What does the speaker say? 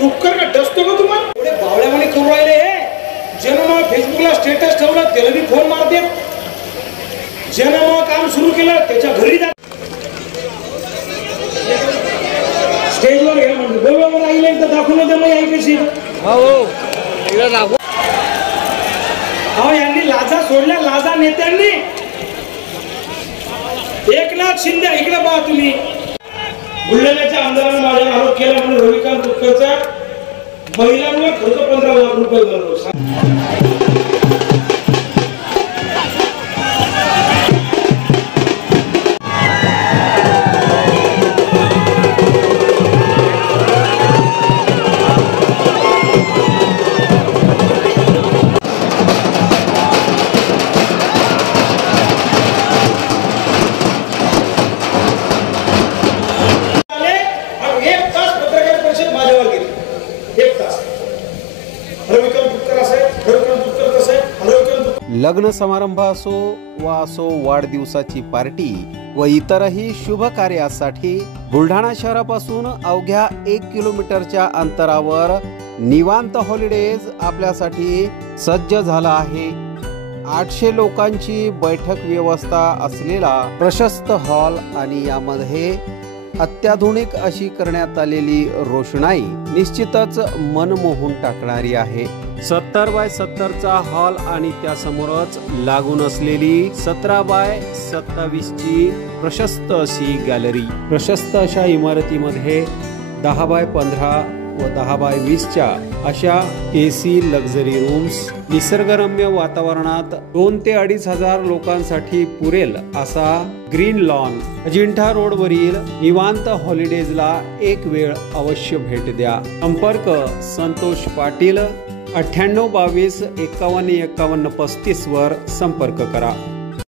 तुक्कर का डसतो का तुम्हाला? एवढे बावळ्यावाने करू राहिले हे. ज्यानं फेसबुकला स्टेटस ठेवलं त्याला बी फोन मारते. ज्यानं काम सुरू केलं त्याच्या घरी जा. स्टेजवर हे म्हणतो बोलवा राहिले तर दाखवून दे मग आई कशी. यांनी लाजा सोडल्या, लाजा नेत्यांनी. एकनाथ शिंदे इकडे पहा तुम्ही. बुलढाण्याच्या आमदारांनी माझ्यावर आरोप केला म्हणून रविकांत तुपकरचा महिलांवर खर्च 15 लाख रुपये भरलो. लग्न समारंभ असो वा वाढदिवसाची पार्टी व इतरही शुभ कार्यासाठी बुलढाणा शहरापासून अवघ्या 1 किलोमीटरच्या अंतरावर निवांत हॉलिडेज आपल्यासाठी सज्ज झाला आहे. 800 लोकांची बैठक व्यवस्था असलेला प्रशस्त हॉल आणि यामध्ये अत्याधुनिक अशी करण्यात आलेली रोषणाई निश्चितच मन मोहून टाकणारी आहे. 70 बाय 70 चा हॉल आणि त्यासमोरच लागून असलेली 17 बाय 27 ची प्रशस्त अशी गॅलरी. प्रशस्त अशा इमारतीमध्ये 10 बाय 15 व 10 बाय 20 च्या अशा AC लक्झरी रूम्स, निसर्गरम्य वातावरणात 2 ते 2.5 हजार लोकांसाठी पुरेल असा ग्रीन लॉन. अजिंठा रोड वरील निवांत हॉलिडेजला एक वेळ अवश्य भेट द्या. संपर्क संतोष पाटील 98 22 51 51 35 वर संपर्क करा.